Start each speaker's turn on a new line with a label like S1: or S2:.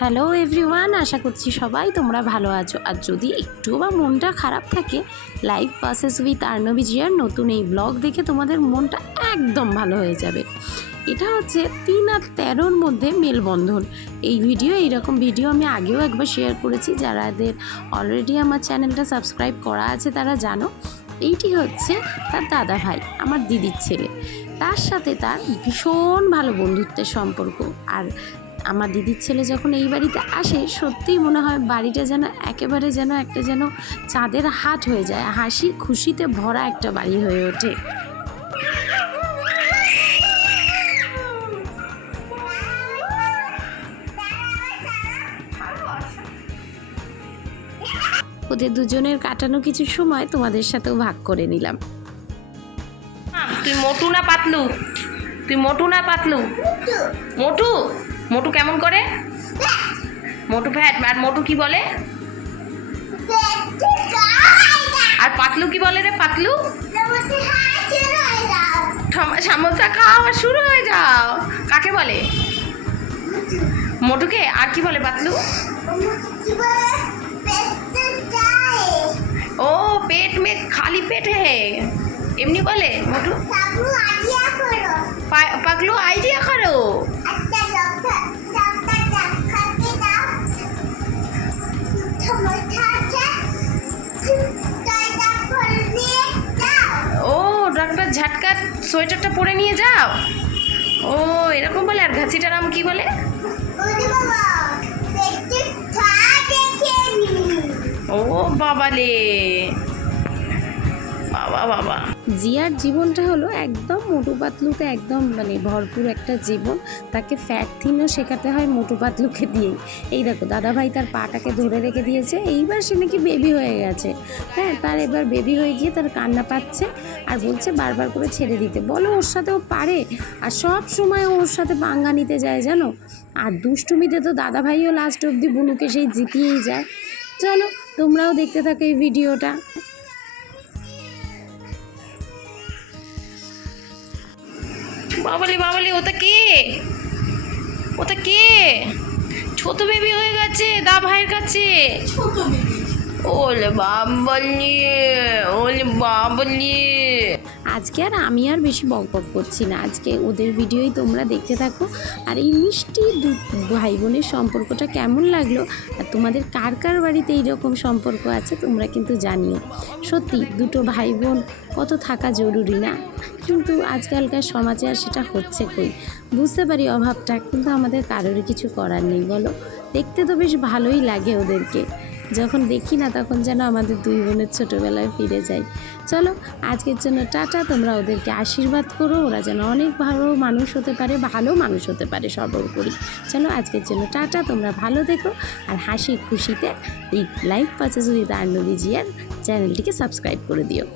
S1: Hello everyone আশা করছি সবাই তোমরা ভালো আছো। আর যদি একটু বা মনটা খারাপ থাকে লাইভ পাসেস উইথ আর্নবি জিয়ার নতুন এই ব্লগ দেখে তোমাদের মনটা একদম ভালো হয়ে যাবে। এটা হচ্ছে তিন আর তেরোর মধ্যে মেলবন্ধন। এই ভিডিও এইরকম ভিডিও আমি আগেও একবার শেয়ার করেছি। যারাদের অলরেডি আমার চ্যানেলটা সাবস্ক্রাইব করা আছে, তারা জানো, এইটি হচ্ছে তার দাদা ভাই, আমার দিদির ছেলে। তার সাথে তার ভীষণ ভালো বন্ধুত্বের সম্পর্ক। আর আমার দিদির ছেলে যখন এই বাড়িতে আসে, সত্যিই মনে হয় বাড়িটা যেন একেবারে যেন একটা যেন চাঁদের হাট হয়ে যায়। হাসি খুশিতে ভরা একটা বাড়ি হয়ে ওঠে। ওদের দুজনের কাটানো কিছু সময় তোমাদের সাথেও ভাগ করে নিলাম।
S2: তুই মোটু না পাতলু? তুই মোটু না পাতলু? মোটু? মোটু কেমন করে? মোটু ফ্যাট আর মোটু কি বলে? আর পাতলু কি বলে রে পাতলু? সামোসা খাওয়া শুরু হয়ে যাও। কাকে বলে? মোটুকে আর কি বলে পাতলু? ও পেট মে খালি পেট হে। এমনি বলে মোটু? পাগলু আইডিয়া করো। ঝাটকা সোয়েটারটা পরে নিয়ে যাও। ও, এরকম বলে, আর ঘাসিটার নাম কি বলে? ও বাবালে বাবা বাবা।
S1: জিয়ার জীবনটা হলো একদম মোটু পাতলুতে একদম মানে ভরপুর একটা জীবন। তাকে ফ্যাট থিনও শেখাতে হয় মোটু পাতলুকে দিয়েই। এই দেখো, দাদাভাই তার পাটাকে ধরে রেখে দিয়েছে। এইবার সে নাকি বেবি হয়ে গেছে। হ্যাঁ তার এবার বেবি হয়ে গিয়ে তার কান্না পাচ্ছে আর বলছে বারবার করে ছেড়ে দিতে। বলো, ওর সাথে ও পারে? আর সব সময় ওর সাথে পাঙ্গা নিতে যায়, জানো? আর দুষ্টুমিতে তো দাদাভাইও লাস্ট অবধি বুনুকে সেই জিতিয়েই যায়। চলো, তোমরাও দেখতে থাকো এই ভিডিওটা
S2: বাবালি বাবালি ওটা কে? ওটা কে? ছোট বেবি হয়ে গেছে দা ভাইয়ের কাছে। ওলে বাবালি ওলে বাবালি।
S1: আজকে আর আমি আর বেশি বক বক করছি না। আজকে ওদের ভিডিওই তোমরা দেখতে থাকো। আর এই মিষ্টি দু ভাই বোনের সম্পর্কটা কেমন লাগল? আর তোমাদের কার কার বাড়িতে এইরকম সম্পর্ক আছে তোমরা কিন্তু জানিও। সত্যি, দুটো ভাই বোন কত থাকা জরুরি না? কিন্তু আজকালকার সমাজে আর সেটা হচ্ছে কই? বুঝতে পারি অভাবটা, কিন্তু আমাদের কারোরই কিছু করার নেই, বলো? দেখতে তো বেশ ভালোই লাগে ওদেরকে। যখন দেখি না, তখন যেন আমাদের দুই বোনের ছোটোবেলায় ফিরে যাই চলো, আজকের জন্য টাটা। তোমরা ওদেরকে আশীর্বাদ করো। ওরা যেন অনেক ভালো মানুষ হতে পারে, ভালো মানুষ হতে পারে সর্বোপরি। চলো, আজকের জন্য টাটা। তোমরা ভালো দেখো আর হাসি খুশিতে এই লাইভ পাচে যদি তার নবীজিয়ার চ্যানেলটিকে সাবস্ক্রাইব করে দিও।